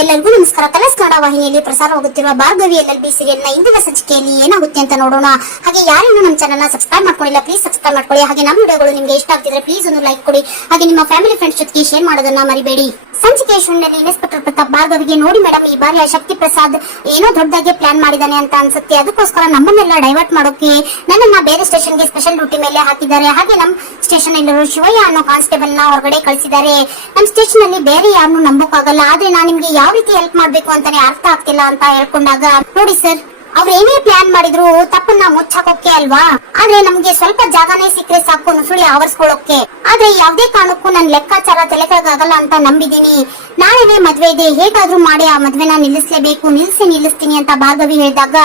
ಎಲ್ಲರಿಗೂ ನಮಸ್ಕಾರ. ಕಲರ್ಸ್ ಕನ್ನಡ ವಾಹಿನಿಯಲ್ಲಿ ಪ್ರಸಾರವಾಗುತ್ತಿರುವ ಭಾರ್ಗವಿ LLB ಸೀರಿಯಲ್ನ ಇಂದಿನ ಸಂಚಿಕೆಯಲ್ಲಿ ಏನಾಗುತ್ತೆ ಅಂತ ನೋಡೋಣ. ಹಾಗೆ ಯಾರಿನ್ನೂ ನಮ್ಮ ಚಾನೆಲ್ನ ಸಬ್ಸ್ಕ್ರೈಬ್ ಮಾಡ್ಕೊಳ್ಳಿಲ್ಲ, ಪ್ಲೀಸ್ ಸಬ್ಸ್ಕ್ರೈಬ್ ಮಾಡ್ಕೊಳ್ಳಿ. ಹಾಗೆ ನಮ್ಮ ವಿಡಿಯೋಗಳು ನಿಮಗೆ ಇಷ್ಟ ಆಗ್ತಿದ್ರೆ ಪ್ಲೀಸ್ ಒಂದು ಲೈಕ್ ಕೊಡಿ. ಹಾಗೆ ನಿಮ್ಮ ಫ್ಯಾಮಿಲಿ ಫ್ರೆಂಡ್ಸ್ ಜೊತೆಗೆ ಶೇರ್ ಮಾಡೋದನ್ನ ಮರಿಬೇಡಿ. ಸಂಚಿಕೆ ಶೂನ್ಯದಲ್ಲಿ ಇನ್ಸ್ಪೆಕ್ಟರ್ ಪ್ರತಾಪ್ ಭಾರ್ಗವಿಗೆ, ನೋಡಿ ಮೇಡಮ್, ಈ ಬಾರಿ ಶಕ್ತಿ ಪ್ರಸಾದ್ ಏನೋ ದೊಡ್ಡದಾಗಿ ಪ್ಲಾನ್ ಮಾಡಿದಾನೆ ಅಂತ ಅನ್ಸುತ್ತೆ. ಅದಕ್ಕೋಸ್ಕರ ನಮ್ಮನ್ನೆಲ್ಲ ಡೈವರ್ಟ್ ಮಾಡೋಕೆ ನನ್ನನ್ನ ಬೇರೆ ಸ್ಟೇಷನ್ಗೆ ಸ್ಪೆಷಲ್ ಡ್ಯೂಟಿ ಮೇಲೆ ಹಾಕಿದ್ದಾರೆ. ಹಾಗೆ ನಮ್ಮ ಸ್ಟೇಷನ್ ಇಲ್ಲಿರೋ ಶಿವಯ್ಯ ಅನ್ನೋ ಕಾನ್ಸ್ಟೇಬಲ್ ನ ಹೊರಗಡೆ ಕಳಿಸಿದ್ದಾರೆ. ನಮ್ಮ ಸ್ಟೇಷನ್ ಅಲ್ಲಿ ಬೇರೆ ಯಾರನ್ನು ನಂಬೋಕ್ಕಾಗಲ್ಲ. ಆದ್ರೆ ನಾನು ನಿಮ್ಗೆ ಯಾವ ರೀತಿ ಹೆಲ್ಪ್ ಮಾಡ್ಬೇಕು ಅಂತಾನೆ ಅರ್ಥ ಆಗ್ತಿಲ್ಲ ಅಂತ ಹೇಳ್ಕೊಂಡಾಗ, ನೋಡಿ ಸರ್, ಅವ್ರು ಏನೇ ಪ್ಲಾನ್ ಮಾಡಿದ್ರು ತಪ್ಪನ್ನ ಮುಚ್ಚಾಕೋಕೆ ಅಲ್ವಾ. ಆದ್ರೆ ನಮ್ಗೆ ಸ್ವಲ್ಪ ಜಾಗನೇ ಸಿಕ್ಕರೆ ಸಾಕು ನುಸುಳಿ ಆವರಿಸ್ಕೊಳ್ಳೋಕೆ. ಆದ್ರೆ ಯಾವುದೇ ಕಾರಣಕ್ಕೂ ನನ್ ಲೆಕ್ಕಾಚಾರ ತಲೆಕೆಳಗಾಗಲ್ಲ ಅಂತ ನಂಬಿದೀನಿ. ನಾಳೆನೇ ಮದ್ವೆ ಇದೆ, ಹೇಗಾದ್ರೂ ಮಾಡಿ ಆ ಮದ್ವೆನ ನಿಲ್ಲಿಸಲೇಬೇಕು, ನಿಲ್ಲಿಸ್ತೀನಿ ಅಂತ ಭಾರ್ಗವಿ ಹೇಳಿದಾಗ,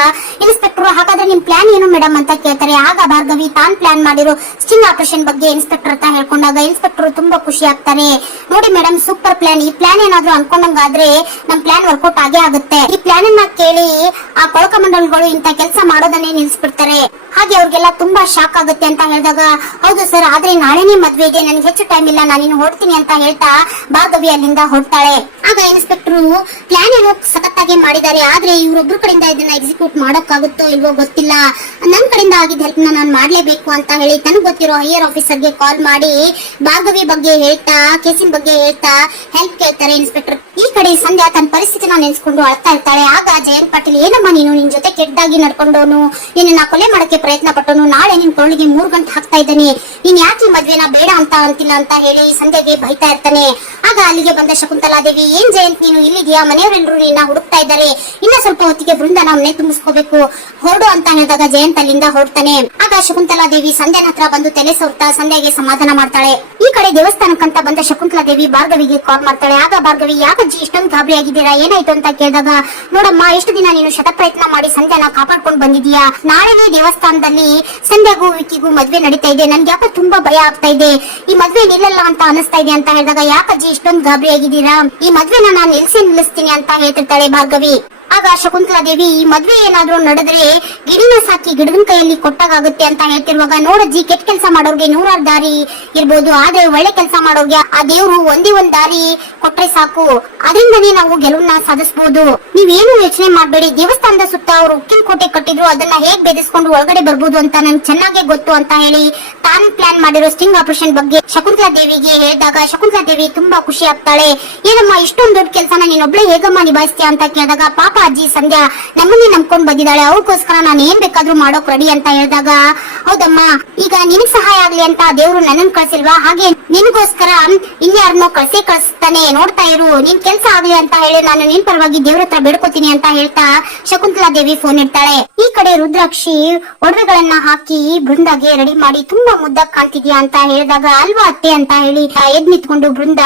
ಇನ್ಸ್ಪೆಕ್ಟರ್ ಹಾಗಾದ್ರೆ ನಿಮ್ ಪ್ಲಾನ್ ಏನು ಮೇಡಮ್ ಅಂತ ಕೇಳ್ತಾರೆ. ಆಗ ಭಾರ್ಗವಿ ತಾನ್ ಪ್ಲಾನ್ ಮಾಡಿರೋ ಸ್ಟಿಂಗ್ ಆಪರೇಷನ್ ಬಗ್ಗೆ ಇನ್ಸ್ಪೆಕ್ಟರ್ ಅಂತ ಹೇಳ್ಕೊಂಡಾಗ ಇನ್ಸ್ಪೆಕ್ಟರ್ ತುಂಬಾ ಖುಷಿ ಆಗ್ತಾರೆ. ನೋಡಿ ಮೇಡಮ್, ಸೂಪರ್ ಪ್ಲಾನ್. ಈ ಪ್ಲಾನ್ ಏನಾದ್ರೂ ಅನ್ಕೊಂಡಂಗಾದ್ರೆ ನಮ್ ಪ್ಲಾನ್ ವರ್ಕೌಟ್ ಆಗೇ ಆಗುತ್ತೆ. ಈ ಪ್ಲಾನ್ ಅನ್ನ ಕೇಳಿ ಆ ಕೊಳಕ ಮಂಡಲ್ಗಳು ಇಂತ ಕೆಲಸ ಮಾಡೋದನ್ನೇ ನಿಲ್ಸ್ಬಿಡ್ತಾರೆ. ಹಾಗೆ ಅವ್ರಿಗೆಲ್ಲ ತುಂಬಾ ಶಾಕ್ ಆಗುತ್ತೆ ಅಂತ ಹೇಳಿದಾಗ, ಹೌದು ಸರ್, ಆದ್ರೆ ನಾಳೆನೇ ಮದ್ವೆ ಇದೆ, ನನ್ಗೆ ಹೆಚ್ಚು ಟೈಮ್ ಇಲ್ಲ, ನಾನು ಹೊರಡ್ತೀನಿ ಅಂತ ಹೇಳ್ತಾ ಭಾರ್ಗವಿ ಅಲ್ಲಿಂದ ಹೊರಡ್ತಾಳೆ. ಆಗ ಇನ್ಸ್ಪೆಕ್ಟರ್ ಪ್ಲಾನ್ ಏನೋ ಸಖತ್ತಾಗಿ ಮಾಡಿದ್ದಾರೆ, ಆದ್ರೆ ಇವ್ರೊಬ್ರು ಕಡೆಯಿಂದ ಇದನ್ನ ಎಕ್ಸಿಕ್ಯೂಟ್ ಮಾಡೋಕ್ಕಾಗುತ್ತೋ ಇಲ್ವೋ ಗೊತ್ತಿಲ್ಲ, ನನ್ ಕಡೆಯಿಂದ ಆಗಿದ್ದ ಹೆಲ್ಪ್ ನಾನು ಮಾಡ್ಲೇಬೇಕು ಅಂತ ಹೇಳಿ ತನಗ್ ಗೊತ್ತಿರೋ ಹೈಯರ್ ಆಫೀಸರ್ಗೆ ಕಾಲ್ ಮಾಡಿ ಭಾರ್ಗವಿ ಬಗ್ಗೆ ಹೇಳ್ತಾ, ಕೇಸಿನ ಬಗ್ಗೆ ಹೇಳ್ತಾ ಹೆಲ್ಪ್ ಕೇಳ್ತಾರೆ ಇನ್ಸ್ಪೆಕ್ಟರ್. ಈ ಕಡೆ ಸಂಧ್ಯಾ ತನ್ನ ಪರಿಸ್ಥಿತಿನ ನೆನೆಸ್ಕೊಂಡು ಅಳ್ತಾ ಇರ್ತಾಳೆ. ಆಗ ಜಯಂತ್ ಪಾಟೀಲ್, ಏನಮ್ಮ ನೀನು, ನಿನ್ ಜೊತೆ ಕೆಟ್ಟದಾಗಿ ನಡ್ಕೊಂಡವನು, ನಿನ್ನ ಕೊಲೆ ಮಾಡಕ್ಕೆ ಪ್ರಯತ್ನ ಪಟ್ಟವನು, ನಾಳೆ ನಿನ್ ಕೊಳ್ಳಿಗೆ 3 ಗಂಟೆ ಹಾಕ್ತಾ ಇದ್ದಾನೆ, ನೀನ್ ಯಾಕೆ ಈ ಮದ್ವೆನ ಬೇಡ ಅಂತ ಅಂತಿಲ್ಲ ಅಂತ ಹೇಳಿ ಸಂಧ್ಯೆಗೆ ಬೈತಾ ಇರ್ತಾನೆ. ಆಗ ಅಲ್ಲಿಗೆ ಬಂದ ಶಕುಂತಲಾದೇವಿ, ಏನ್ ಜಯಂತ್ ನೀನು ಇಲ್ಲಿದ್ಯಾ, ಮನೆಯವರೆಲ್ಲರೂ ನಿನ್ನ ಹುಡುಕ್ತಾ ಇದ್ದಾರೆ, ಇನ್ನ ಸ್ವಲ್ಪ ಹೊತ್ತಿಗೆ ಬೃಂದ ಮನೆ ತುಂಬಿಸ್ಕೋಬೇಕು, ಹೊರಡು ಅಂತ ಹೇಳಿದಾಗ ಜಯಂತ್ ಅಲ್ಲಿಂದ ಹೊರಡ್ತಾನೆ. ಆಗ ಶಕುಂತಲಾದೇವಿ ಸಂಧ್ಯಾನ ಹತ್ರ ಬಂದು ತಲೆ ಸೋರ್ತಾ ಸಂಧ್ಯಾಗೆ ಸಮಾಧಾನ ಮಾಡ್ತಾಳೆ. ಈ ಕಡೆ ದೇವಸ್ಥಾನಕ್ಕಂತ ಬಂದ ಶಕುಂತಲಾದೇವಿ ಭಾರ್ಗವಿಗೆ ಕಾಲ್ ಮಾಡ್ತಾಳೆ. ಆಗ ಭಾರ್ಗವಿ, ಯಾಕಜ್ಜಿ ಇಷ್ಟೊಂದು ಗಾಬರಿ ಆಗಿದ್ದೀರಾ, ಏನಾಯ್ತು ಅಂತ ಕೇಳಿದಾಗ, ನೋಡಮ್ಮ, ಎಷ್ಟು ದಿನ ನೀನು ಶತಪ್ರಯತ್ನ ಮಾಡಿ ಸಂಧ್ಯಾನ ಕಾಪಾಡ್ಕೊಂಡು ಬಂದಿದ್ಯಾ, ನಾಳೆನೇ ದೇವಸ್ಥಾನದಲ್ಲಿ ಸಂಧ್ಯಾಗೂ ವಿಕಿಗೂ ಮದ್ವೆ ನಡೀತಾ ಇದೆ, ನನ್ಗೆ ಯಾಕೋ ತುಂಬಾ ಭಯ ಆಗ್ತಾ ಇದೆ, ಈ ಮದ್ವೆ ನಿಲ್ಲಲ್ಲ ಅಂತ ಅನಿಸ್ತಾ ಇದೆ ಅಂತ ಹೇಳಿದಾಗ, ಯಾಕಜ್ಜಿ ಇಷ್ಟೊಂದು ಗಾಬರಿ ಆಗಿದ್ದೀರಾ, ಈ ಮದ್ವೆನ ನಾನು ನಿಲ್ಲಿಸ್ತೀನಿ ಅಂತ ಹೇಳ್ತಿರ್ತಾಳೆ ಭಾರ್ಗವಿ. ಆಗ ಶಕುಂತಲಾದೇವಿ, ಈ ಮದ್ವೆ ಏನಾದ್ರೂ ನಡೆದ್ರೆ ಗಿಡಿನ ಸಾಕಿ ಗಿಡದ ಕೈಯಲ್ಲಿ ಕೊಟ್ಟಾಗುತ್ತೆ ಅಂತ ಹೇಳ್ತಿರುವಾಗ, ನೋಡಜ್ಜಿ, ಕೆಟ್ಟ ಕೆಲಸ ಮಾಡೋರ್ಗೆ 100 ದಾರಿ ಇರ್ಬೋದು, ಆದ್ರೆ ಒಳ್ಳೆ ಕೆಲಸ ಮಾಡೋರ್ಗೆ ಆ ದೇವ್ರು ಒಂದೇ ಒಂದ್ ದಾರಿ ಕೊಟ್ರೆ ಸಾಕು, ಅದರಿಂದನೇ ನಾವು ಗೆಲುವನ್ನ ಸಾಧಿಸಬಹುದು. ನೀವೇನು ಯೋಚನೆ ಮಾಡ್ಬೇಡಿ, ದೇವಸ್ಥಾನದ ಸುತ್ತ ಅವರು ಉಕ್ಕಿನ ಕೋಟೆ ಕಟ್ಟಿದ್ರು, ಅದನ್ನ ಹೇಗ್ ಬೆದೆಸ್ಕೊಂಡು ಒಳಗಡೆ ಬರ್ಬೋದು ಅಂತ ನನ್ಗೆ ಚೆನ್ನಾಗೆ ಗೊತ್ತು ಅಂತ ಹೇಳಿ ತಾನು ಪ್ಲಾನ್ ಮಾಡಿರೋ ಸ್ಟಿಂಗ್ ಆಪರೇಷನ್ ಬಗ್ಗೆ ಶಕುಂತಲಾದೇವಿಗೆ ಹೇಳಿದಾಗ ಶಕುಂತಲಾದೇವಿ ತುಂಬಾ ಖುಷಿ ಆಗ್ತಾಳೆ. ಏನಮ್ಮ, ಇಷ್ಟೊಂದು ದೊಡ್ಡ ಕೆಲಸನ ನೀನೊಬ್ಳೆ ಹೇಗಮ್ಮ ನಿಭಾಯಿಸ್ತೀಯ ಅಂತ ಕೇಳಿದಾಗ, ಪಾಪ ಅಜ್ಜಿ ಸಂಧ್ಯಾ ನಮ್ಮನ್ನೇ ನಂಬ್ಕೊಂಡ್ ಬಂದಿದ್ದಾಳೆ, ಅವ್ರಿಗೋಸ್ಕರ ನಾನು ಏನ್ ಬೇಕಾದ್ರೂ ಮಾಡೋಕ್ ರೆಡಿ ಅಂತ ಹೇಳಿದಾಗ, ಹೌದಮ್ಮ, ಈಗ ನಿನಗ್ ಸಹಾಯ ಆಗ್ಲಿ ಅಂತ ದೇವ್ರು ನನ್ನನ್ ಕಳ್ಸಿಲ್ವಾ, ಹಾಗೆ ನಿನಗೋಸ್ಕರ ಇನ್ಯಾರನ್ನೋ ಕಳಿಸ್ತಾನೆ, ನೋಡ್ತಾ ಇರು, ನಿನ್ ಕೆಲ್ಸ ಆಗ್ಲಿ ಅಂತ ಹೇಳಿ ನಾನು ನಿನ್ ಪರವಾಗಿ ದೇವ್ರ ಹತ್ರ ಬೇಡ್ಕೋತೀನಿ ಅಂತ ಹೇಳ್ತಾ ಶಕುಂತಲಾದೇವಿ ಫೋನ್ ಇಡ್ತಾಳೆ. ಈ ಕಡೆ ರುದ್ರಾಕ್ಷಿ ಒಡವೆಗಳನ್ನ ಹಾಕಿ ಬೃಂದಾಗೆ ರೆಡಿ ಮಾಡಿ ತುಂಬಾ ಮುದ್ದಾಗಿ ಕಾಣ್ತಿದ್ಯಾ ಅಂತ ಹೇಳಿದಾಗ, ಅಲ್ವಾ ಅತ್ತೆ ಅಂತ ಹೇಳಿ ಎದ್ ನಿಂತ್ಕೊಂಡು ಬೃಂದ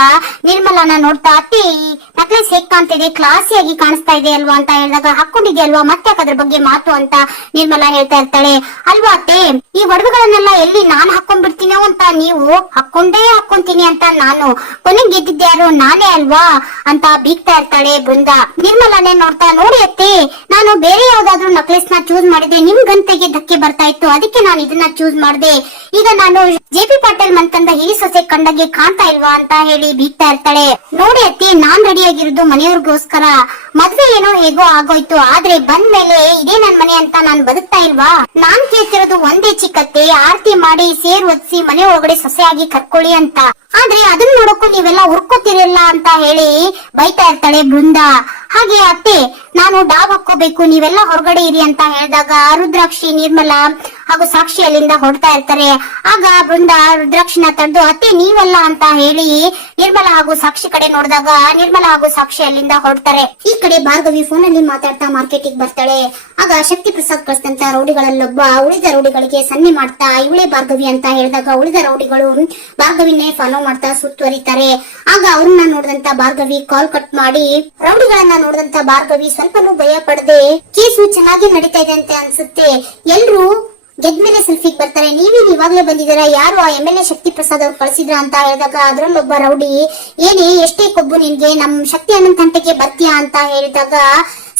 ನಿರ್ಮಲಾನ ನೋಡ್ತಾ, ಅತ್ತೆ, ಈ ನೆಕ್ಲೆಸ್ ಹೇಗ್ ಕಾಣ್ತಿದೆ, ಕ್ಲಾಸಿಯಾಗಿ ಕಾಣಿಸ್ತಾ ಇದೆ ಅಲ್ವಾ ಅಂತ ಹೇಳಿದಾಗ, ಹಾಕೊಂಡಿದ್ಯಲ್ವಾ, ಮತ್ತೆ ಅದ್ರ ಬಗ್ಗೆ ಮಾತು ಅಂತ ನಿರ್ಮಲಾ ಹೇಳ್ತಾ ಇರ್ತಾಳೆ. ಅಲ್ವಾ ಅತ್ತೆ, ಈ ಒಡವೆಗಳನ್ನೆಲ್ಲ ಎಲ್ಲಿ ನಾನ್ ಹಾಕೊಂಡ್ಬಿಡ್ತೀನೋ ಅಂತ ನೀವು ಹಾಕೊಂತೀನಿ ಅಂತ ನಾನು, ಕೊನೆಗೆ ಗೆದ್ದಿದ್ದೆ ಯಾರು, ನಾನೇ ಅಲ್ವಾ ಅಂತ ಬೀಗ್ತಾ ಇರ್ತಾಳೆ ಬೃಂದ. ನಿರ್ಮಲಾನೇ ನೋಡ್ತಾ, ನೋಡಿ ಅತ್ತೆ, ನಾನು ಬೇರೆ ಯಾವ್ದಾದ್ರು ನೆಕ್ಲೆಸ್ ನ ಚೂಸ್ ಮಾಡಿದೆ, ನಿಮ್ ಗಂಟೆಗೆ ಧಕ್ಕೆ ಬರ್ತಾ ಇತ್ತು, ಅದಕ್ಕೆ ನಾನು ಇದನ್ನ ಚೂಸ್ ಮಾಡಿದೆ, ಈಗ ನಾನು JP ಪಾಟೀಲ್ ಮಂತಂದ ಹಿರಿ ಸೊಸೆ ಕಂಡಗೆ ಕಾಣ್ತಾ ಇಲ್ವಾ ಅಂತ ಹೇಳಿ ಬೀಗ್ತಾ ಇರ್ತಾಳೆ. ನೋಡಿ ಅತ್ತೆ, ನಾನ್ ರೆಡಿ ಆಗಿರೋದು ಮನೆಯವ್ರಿಗೋಸ್ಕರ, ಮದ್ವೆ ಏನೋ ಹೇಗೋ ಆಗೋಯ್ತು, ಆದ್ರೆ ಬಂದ್ ಮೇಲೆ ಇದೇ ನನ್ ಮನೆ ಅಂತ ನಾನ್ ಬದುಕ್ತಾ ಇಲ್ವಾ, ನಾನ್ ಕೇಳ್ತಿರೋದು ಒಂದೇ ಚಿಕ್ಕತ್ತೆ, ಆರತಿ ಮಾಡಿ ಸೇರ್ ಒತ್ಸಿ ಮನೆ ಒಳಗಡೆ ಸೊಸೆಯಾಗಿ ಕರ್ಕೊಳ್ಳಿ ಅಂತ, ಆದ್ರೆ ಅದನ್ನ ನೋಡಕ್ಕೂ ನೀವೆಲ್ಲ ಹುರ್ಕೋತಿರಲ್ಲ ಅಂತ ಹೇಳಿ ಬೈತಾ ಇರ್ತಾಳೆ ಬೃಂದ. ಹಾಗೆ ಅತ್ತೆ, ನಾನು ಡಾಬ್ ಹಾಕೋಬೇಕು, ನೀವೆಲ್ಲ ಹೊರಗಡೆ ಇರಿ ಅಂತ ಹೇಳಿದಾಗ ರುದ್ರಾಕ್ಷಿ, ನಿರ್ಮಲಾ ಹಾಗೂ ಸಾಕ್ಷಿ ಅಲ್ಲಿಂದ ಹೊರಡ್ತಾ ಇರ್ತಾರೆ. ಆಗ ಬೃಂದ ರುದ್ರಾಕ್ಷಿನ ತಡೆದು, ಅತ್ತೆ ನೀವಲ್ಲ ಅಂತ ಹೇಳಿ ನಿರ್ಮಲಾ ಹಾಗೂ ಸಾಕ್ಷಿ ಕಡೆ ನೋಡಿದಾಗ ನಿರ್ಮಲಾ ಹಾಗೂ ಸಾಕ್ಷಿ ಅಲ್ಲಿಂದ ಹೊರಡ್ತಾರೆ. ಈ ಕಡೆ ಭಾರ್ಗವಿ ಫೋನ್ ಅಲ್ಲಿ ಮಾತಾಡ್ತಾ ಮಾರ್ಕೆಟಿಗೆ ಬರ್ತಾಳೆ. ಆಗ ಶಕ್ತಿ ಪ್ರಸಾದ್ ಕಳಿಸಿದಂತ ರೌಡಿಗಳಲ್ಲೊಬ್ಬ ಉಳಿದ ರೌಡಿಗಳಿಗೆ ಸನ್ನೆ ಮಾಡ್ತಾ, ಇವಳೇ ಭಾರ್ಗವಿ ಅಂತ ಹೇಳಿದಾಗ ಉಳಿದ ರೌಡಿಗಳು ಭಾರ್ಗವಿನೇ ಫಾಲೋ ಮಾಡ್ತಾ ಸುತ್ತುವರಿತಾರೆ. ಆಗ ಅವ್ರನ್ನ ನೋಡಿದಂತ ಭಾರ್ಗವಿ ಕಾಲ್ ಕಟ್ ಮಾಡಿ, ರೌಡಿಗಳನ್ನ ನೋಡಿದಂತ ಭಾರ್ಗವಿ ಸ್ವಲ್ಪನೂ ಭಯ ಪಡದೆ, ಕೇಸು ಚೆನ್ನಾಗಿ ನಡೀತಾ ಇದೆ ಅಂತ ಅನ್ಸುತ್ತೆ, ಎಲ್ರು ಗೆದ್ಮೇಲೆ ಸೆಲ್ಫಿಗೆ ಬರ್ತಾರೆ, ನೀವೇನು ಇವಾಗ್ಲೇ ಬಂದಿದ್ದೀರಾ, ಯಾರು ಆ MLA ಶಕ್ತಿ ಪ್ರಸಾದ್ ಅವ್ರು ಕಳಿಸಿದ್ರ ಅಂತ ಹೇಳಿದಾಗ ಅದ್ರಲ್ಲೊಬ್ಬ ರೌಡಿ, ಏನೇ ಎಷ್ಟೇ ಕೊಬ್ಬು ನಿನ್ಗೆ, ನಮ್ ಶಕ್ತಿ ಅಣ್ಣನ್ ತಂಟೆಗೆ ಬರ್ತೀಯಾ ಅಂತ ಹೇಳಿದಾಗ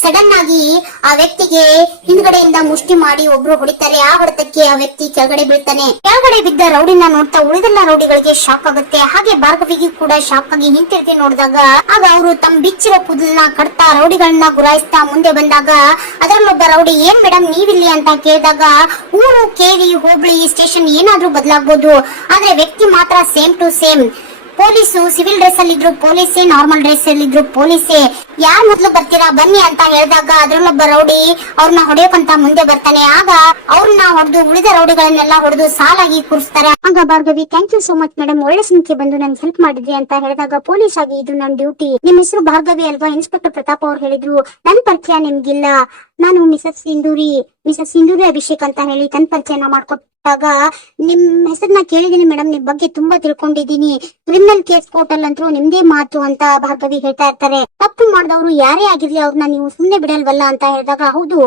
ಸಡನ್ ಆಗಿ ಆ ವ್ಯಕ್ತಿಗೆ ಹಿಂದ್ಗಡೆಯಿಂದ ಮುಷ್ಟಿ ಮಾಡಿ ಒಬ್ರು ಹೊಡಿತಾರೆ. ಆ ಹೊಡೆತಕ್ಕೆ ಆ ವ್ಯಕ್ತಿ ಕೆಳಗಡೆ ಬೀಳ್ತಾನೆ. ಕೆಳಗಡೆ ಬಿದ್ದ ರೌಡಿನ ನೋಡ್ತಾ ಉಳಿದೆಲ್ಲ ರೌಡಿಗಳಿಗೆ ಶಾಕ್ ಆಗುತ್ತೆ. ಹಾಗೆ ಭಾರ್ಗವಿಗೆ ಕೂಡ ಶಾಕ್ ಆಗಿ ಹಿಂತಿರುಗಿ ನೋಡಿದಾಗ ಆಗ ಅವರು ತಮ್ಮ ಬಿಚ್ಚಿರೋ ಕೂದಲನ್ನ ಕಟ್ತಾ ರೌಡಿಗಳನ್ನ ಗುರಾಯಿಸ್ತಾ ಮುಂದೆ ಬಂದಾಗ ಅದರಲ್ಲೊಬ್ಬ ರೌಡಿ ಏನ್ ಮೇಡಮ್ ನೀವಿಲ್ಲಿ ಅಂತ ಕೇಳಿದಾಗ ಊರು ಕೇರಿ ಹೋಬಳಿ ಸ್ಟೇಷನ್ ಏನಾದ್ರೂ ಬದಲಾಗಬಹುದು, ಆದ್ರೆ ವ್ಯಕ್ತಿ ಮಾತ್ರ same to same. Police civil dress ಅಲ್ಲಿ ಇದ್ರು ಪೊಲೀಸೇ, ನಾರ್ಮಲ್ ಡ್ರೆಸ್ ಅಲ್ಲಿ ಇದ್ರು ಪೊಲೀಸೇ. ಯಾರ್ ಮೊದ್ಲು ಬರ್ತೀರಾ ಬನ್ನಿ ಅಂತ ಹೇಳಿದಾಗ ಅದ್ರಲ್ಲೊಬ್ಬ ರೌಡಿ ಅವ್ರನ್ನ ಹೊಡೆಯೋಕಂತ ಮುಂದೆ ಬರ್ತಾನೆ. ಆಗ ಅವ್ರನ್ನ ಹೊಡೆದು ಉಳಿದ ರೌಡಿಗಳನ್ನೆಲ್ಲ ಹೊಡೆದು ಸಾಲಾಗಿ ಕೂರಿಸ್ತಾರೆ. ಆಗ Bhargavi thank you so much madam, ಒಳ್ಳೆ ಸಮಯಕ್ಕೆ ಬಂದು ನನ್ಗೆ ಹೆಲ್ಪ್ ಮಾಡಿದ್ರಿ ಅಂತ ಹೇಳಿದಾಗ ಪೊಲೀಸ್ ಆಗಿ ಇದು ನನ್ನ ಡ್ಯೂಟಿ. ನಿಮ್ ಹೆಸರು ಭಾರ್ಗವಿ ಅಲ್ವಾ? ಇನ್ಸ್ಪೆಕ್ಟರ್ ಪ್ರತಾಪ್ ಅವ್ರು ಹೇಳಿದ್ರು. ನನ್ ಪರಿಚಯ ನಿಮ್ಗಿಲ್ಲ, ನಾನು ಮಿಸಸ್ ಸಿಂಧೂರಿ ಅಭಿಷೇಕ್ ಅಂತ ಹೇಳಿ ತನ್ನ ಪರಿಚಯನ ಮಾಡ್ಕೊಟ್ಟಾಗ ನಿಮ್ ಹೆಸರನ್ನ ಕೇಳಿದೀನಿ ಮೇಡಮ್, ನಿಮ್ ಬಗ್ಗೆ ತುಂಬಾ ತಿಳ್ಕೊಂಡಿದೀನಿ, ಕ್ರಿಮಿನಲ್ ಕೇಸ್ ಕೋರ್ಟಲ್ ಅಂತೂ ನಿಮ್ದೇ ಮಾತು ಅಂತ ಭಾರ್ಗವಿ ಹೇಳ್ತಾ ಇರ್ತಾರೆ. ತಪ್ಪು ಮಾಡಿದವರು ಯಾರೇ ಆಗಿರ್ಲಿ ಅವ್ರನ್ನ ನೀವು ಸುಮ್ನೆ ಬಿಡಲ್ವಲ್ಲ ಅಂತ ಹೇಳಿದಾಗ ಹೌದು,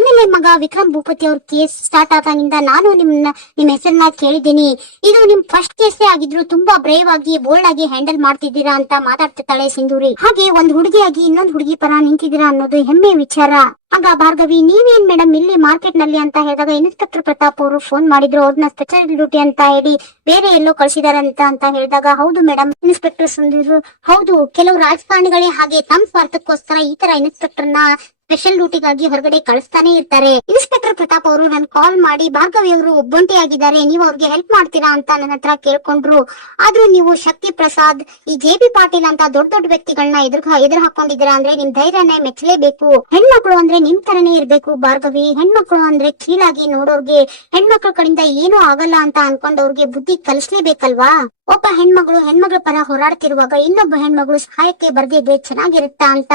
MLA ಮಗ ವಿಕ್ರಮ್ ಭೂಪತಿ ಅವ್ರ ಕೇಸ್ ಸ್ಟಾರ್ಟ್ ಆದಾಗಿಂದ ನಾನು ನಿಮ್ ಹೆಸರನ್ನ ಕೇಳಿದ್ದೀನಿ. ಇದು ನಿಮ್ ಫಸ್ಟ್ ಕೇಸೇ ಆಗಿದ್ರು ತುಂಬಾ ಬ್ರೇವ್ ಆಗಿ ಬೋಲ್ಡ್ ಆಗಿ ಹ್ಯಾಂಡಲ್ ಮಾಡ್ತಿದ್ದೀರಾ ಅಂತ ಮಾತಾಡ್ತಿರ್ತಾಳೆ ಸಿಂಧೂರಿ. ಹಾಗೆ ಒಂದ್ ಹುಡುಗಿಯಾಗಿ ಇನ್ನೊಂದ್ ಹುಡುಗಿ ಪರ ನಿಂತಿದ್ದೀರಾ ಅನ್ನೋದು ಹೆಮ್ಮೆ ವಿಚಾರ. ಆಗ ಭಾರ್ಗವಿ ನೀವೇನ್ ಮೇಡಮ್ ಇಲ್ಲಿ ಮಾರ್ಕೆಟ್ ನಲ್ಲಿ ಅಂತ ಹೇಳಿದಾಗ ಇನ್ಸ್ಪೆಕ್ಟರ್ ಪ್ರತಾಪ್ ಅವರು ಫೋನ್ ಮಾಡಿದ್ರು, ಅವ್ರನ್ನ ಸ್ಪೆಷಲ್ ಡ್ಯೂಟಿ ಅಂತ ಹೇಳಿ ಬೇರೆ ಎಲ್ಲೋ ಕಳ್ಸಿದಾರಂತ ಅಂತ ಹೇಳಿದಾಗ ಹೌದು ಮೇಡಮ್. ಇನ್ಸ್ಪೆಕ್ಟರ್ ಸುಂದಿರು ಹೌದು, ಕೆಲವು ರಾಜಕಾರಣಿಗಳೇ ಹಾಗೆ ತಮ್ಮ ಸ್ವಾರ್ಥಕ್ಕೋಸ್ಕರ ಈ ತರ ಇನ್ಸ್ಪೆಕ್ಟರ್ನ ಸ್ಪೆಷಲ್ ಡ್ಯೂಟಿಗಾಗಿ ಹೊರಗಡೆ ಕಳಿಸ್ತಾನೆ ಇರ್ತಾರೆ. ಇನ್ಸ್ಪೆಕ್ಟರ್ ಪ್ರತಾಪ್ ಅವರು ನನ್ ಕಾಲ್ ಮಾಡಿ ಭಾರ್ಗವಿ ಅವರು ಒಬ್ಬಂಟಿ ಆಗಿದ್ದಾರೆ, ನೀವು ಅವ್ರಿಗೆ ಹೆಲ್ಪ್ ಮಾಡ್ತೀರಾ ಅಂತ ನನ್ನ ಹತ್ರ ಕೇಳ್ಕೊಂಡ್ರು. ಆದ್ರೂ ನೀವು ಶಕ್ತಿ ಪ್ರಸಾದ್, ಈ JB ಪಾಟೀಲ್ ಅಂತ ದೊಡ್ಡ ದೊಡ್ಡ ವ್ಯಕ್ತಿಗಳನ್ನ ಎದುರು ಹಾಕೊಂಡಿದ್ದೀರಾ ಅಂದ್ರೆ ನಿಮ್ ಧೈರ್ಯನೇ ಮೆಚ್ಚಲೇಬೇಕು. ಹೆಣ್ಮಕ್ಳು ಅಂದ್ರೆ ನಿಮ್ ತರನೇ ಇರ್ಬೇಕು ಭಾರ್ಗವಿ. ಹೆಣ್ಮಕ್ಳು ಅಂದ್ರೆ ಕೀಳಾಗಿ ನೋಡೋರ್ಗೆ, ಹೆಣ್ಮಕ್ಳ ಕಡೆಯಿಂದ ಏನೂ ಆಗಲ್ಲ ಅಂತ ಅನ್ಕೊಂಡವ್ರಿಗೆ ಬುದ್ಧಿ ಕಲಿಸ್ಲೇಬೇಕಲ್ವಾ? ಒಬ್ಬ ಹೆಣ್ಮಗಳ ಪರ ಹೋರಾಡ್ತಿರುವಾಗ ಇನ್ನೊಬ್ಬ ಹೆಣ್ಮಗಳು ಸಹಾಯಕ್ಕೆ ಬರ್ದಿದ್ರೆ ಚೆನ್ನಾಗಿರುತ್ತಾ ಅಂತ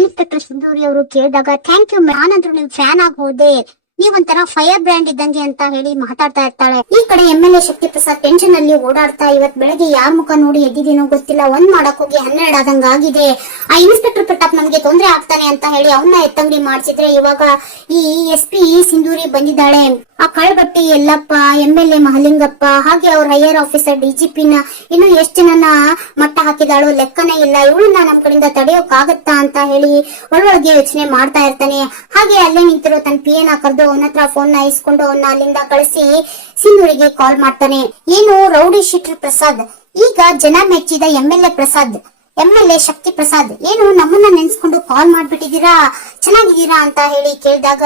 ಇನ್ಸ್ಪೆಕ್ಟರ್ ಸಿಂಧೂರಿ ಅವರು ಕೇಳಿದಾಗ ಥ್ಯಾಂಕ್ ಯು, ನಾನಂದ್ರೂ ನಿಮ್ ಫ್ಯಾನ್ ಆಗಿ ಹೋದೆ, ನೀವೊಂಥರ ಫೈರ್ ಬ್ರ್ಯಾಂಡ್ ಇದ್ದಂಗೆ ಅಂತ ಹೇಳಿ ಮಾತಾಡ್ತಾ ಇರ್ತಾಳೆ. ಈ ಕಡೆ MLA ಶಕ್ತಿ ಪ್ರಸಾದ್ ಟೆನ್ಷನ್ ಅಲ್ಲಿ ಓಡಾಡ್ತಾ ಇವತ್ ಬೆಳಗ್ಗೆ ಯಾರ್ ಮುಖ ನೋಡಿ ಎದ್ದಿದ್ದೀನೋ ಗೊತ್ತಿಲ್ಲ, ಒಂದ್ ಮಾಡಕ್ ಹೋಗಿ 12 ಆದಂಗ ಆಗಿದೆ. ಆ ಇನ್ಸ್ಪೆಕ್ಟರ್ ಪ್ರತಾಪ್ ನಮ್ಗೆ ತೊಂದರೆ ಆಗ್ತಾನೆ ಅಂತ ಹೇಳಿ ಅವನ್ನ ಎತ್ತಂಗಡಿ ಮಾಡ್ಸಿದ್ರೆ ಇವಾಗ ಈ SP ಸಿಂಧೂರಿ ಬಂದಿದ್ದಾಳೆ. ಆ ಕಳ್ಬಟ್ಟಿ ಯಲ್ಲಪ್ಪ, MLA ಮಹಲಿಂಗಪ್ಪ, ಹಾಗೆ ಅವ್ರ ಹೈಯರ್ ಆಫೀಸರ್ DGPನ ಇನ್ನು ಎಷ್ಟು ಜನನ ಮಟ್ಟ ಹಾಕಿದಾಳು ಲೆಕ್ಕನೇ ಇಲ್ಲ. ಇವಳನ್ನ ನಮ್ ಕಡೆಯಿಂದ ತಡೆಯೋಕ್ ಆಗತ್ತಾ ಅಂತ ಹೇಳಿ ಒಳೊಳಗೆ ಯೋಚನೆ ಮಾಡ್ತಾ ಇರ್ತಾನೆ. ಹಾಗೆ ಅಲ್ಲೇ ನಿಂತಿರೋ ತನ್ನ PA ನ ಕರೆದು ಅವನ ಹತ್ರ ಫೋನ್ ನ ಇಸ್ಕೊಂಡು ಅವನ್ನ ಅಲ್ಲಿಂದ ಕಳಿಸಿ ಸಿಂಧೂರಿಗೆ ಕಾಲ್ ಮಾಡ್ತಾನೆ. ಏನು ರೌಡಿ ಶೀಟರ್ ಪ್ರಸಾದ್, ಈಗ ಜನ ಮೆಚ್ಚಿದ MLA ಶಕ್ತಿ ಪ್ರಸಾದ್, ಏನು ನಮ್ಮನ್ನ ನೆನ್ಸ್ಕೊಂಡು ಕಾಲ್ ಮಾಡ್ಬಿಟ್ಟಿದೀರಾ, ಚೆನ್ನಾಗಿದ್ದೀರಾ ಅಂತ ಹೇಳಿ ಕೇಳಿದಾಗ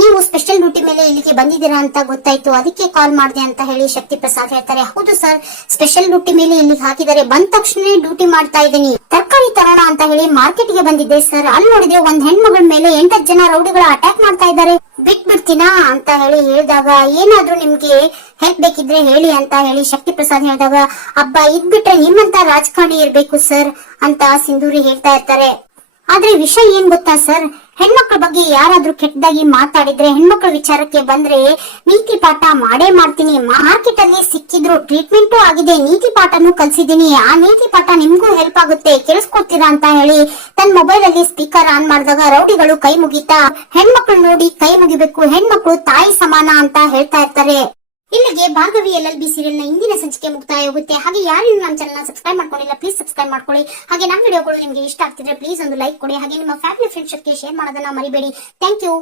ನೀವು ಸ್ಪೆಷಲ್ ಡ್ಯೂಟಿ ಮೇಲೆ ಇಲ್ಲಿಗೆ ಬಂದಿದ್ದೀರಾ ಅಂತ ಗೊತ್ತಾಯ್ತು, ಅದಕ್ಕೆ ಕಾಲ್ ಮಾಡಿದೆ ಅಂತ ಹೇಳಿ ಶಕ್ತಿ ಪ್ರಸಾದ್ ಹೇಳ್ತಾರೆ. ಹೌದು ಸರ್, ಸ್ಪೆಷಲ್ ಡ್ಯೂಟಿ ಮೇಲೆ ಇಲ್ಲಿಗೆ ಹಾಕಿದ್ದಾರೆ, ಬಂದ ತಕ್ಷಣ ಡ್ಯೂಟಿ ಮಾಡ್ತಾ ಇದ್ದೀನಿ, ತರಕಾರಿ ತರೋಣ ಅಂತ ಹೇಳಿ ಮಾರ್ಕೆಟ್ ಗೆ ಬಂದಿದ್ದೆ ಸರ್. ಅಲ್ಲಿ ನೋಡಿದ್ರೆ ಒಂದ್ ಹೆಣ್ಮಗಳ ಮೇಲೆ 8 ಜನ ರೌಡಿಗಳು ಅಟ್ಯಾಕ್ ಮಾಡ್ತಾ ಇದ್ದಾರೆ, ಬಿಟ್ಬಿಡ್ತೀನಾ ಅಂತ ಹೇಳಿ ಹೇಳಿದಾಗ ಏನಾದ್ರೂ ನಿಮ್ಗೆ ಹೆಲ್ಪ್ ಬೇಕಿದ್ರೆ ಹೇಳಿ ಅಂತ ಹೇಳಿ ಶಕ್ತಿ ಪ್ರಸಾದ್ ಹೇಳಿದಾಗ ಅಬ್ಬಾ ಇದ್ ಬಿಟ್ರೆ ನಿಮ್ಮಂತ ರಾಜಕಾರಣಿ ಇರ್ಬೇಕು ಸರ್ ಅಂತ ಸಿಂಧೂರಿ ಹೇಳ್ತಾ ಇರ್ತಾರೆ. ಆದ್ರೆ ವಿಷಯ ಏನ್ ಗೊತ್ತಾ ಸರ್, ಹೆಣ್ಮಕ್ಳ ಬಗ್ಗೆ ಯಾರಾದ್ರೂ ಕೆಟ್ಟದಾಗಿ ಮಾತಾಡಿದ್ರೆ, ಹೆಣ್ಮಕ್ಳ ವಿಚಾರಕ್ಕೆ ಬಂದ್ರೆ ನೀತಿ ಪಾಠ ಮಾಡೇ ಮಾಡ್ತೀನಿ. ಮಾರ್ಕೆಟ್ ಅಲ್ಲಿ ಸಿಕ್ಕಿದ್ರು ಟ್ರೀಟ್ಮೆಂಟು ಆಗಿದೆ, ನೀತಿ ಪಾಠನು ಕಲ್ಸಿದೀನಿ, ಆ ನೀತಿ ಪಾಠ ನಿಮ್ಗೂ ಹೆಲ್ಪ್ ಆಗುತ್ತೆ, ಕೇಳಿಸ್ಕೊತೀರಾ ಅಂತ ಹೇಳಿ ತನ್ನ ಮೊಬೈಲ್ ಅಲ್ಲಿ ಸ್ಪೀಕರ್ ಆನ್ ಮಾಡಿದಾಗ ರೌಡಿಗಳು ಕೈ ಮುಗಿತಾ ಹೆಣ್ಮಕ್ಳು ನೋಡಿ ಕೈ ಮುಗಿಬೇಕು, ಹೆಣ್ಮಕ್ಳು ತಾಯಿ ಸಮಾನ ಅಂತ ಹೇಳ್ತಾ ಇರ್ತಾರೆ. ಇಲ್ಲಿಗೆ ಭಾರ್ಗವಿ LLB ಸೀರಿಯಲ್ ನ ಇಂದಿನ ಸಂಚಿಕೆ ಮುಕ್ತಾಯ ಹೋಗುತ್ತೆ. ಹಾಗೆ ಯಾರು ನಮ್ಮ ಚಾನಲ್ ಸಬ್ಸ್ಕ್ರೈಬ್ ಮಾಡ್ಕೊಂಡಿಲ್ಲ ಪ್ಲೀಸ್ ಸಬ್ಸ್ಕ್ರೈಬ್ ಮಾಡ್ಕೊಳ್ಳಿ. ಹಾಗೆ ನಮ್ಮ ವಿಡಿಯೋಗಳು ನಿಮ್ಗೆ ಇಷ್ಟ ಆಗ್ತಿದ್ರೆ ಪ್ಲೀಸ್ ಒಂದು ಲೈಕ್ ಕೊಡಿ. ಹಾಗೆ ನಿಮ್ಮ ಫ್ಯಾಮಿಲಿ ಫ್ರೆಂಡ್ಸ್ ಜೊತೆ ಶೇರ್ ಮಾಡೋದನ್ನ ಮರಿಬೇಡಿ. Thank you.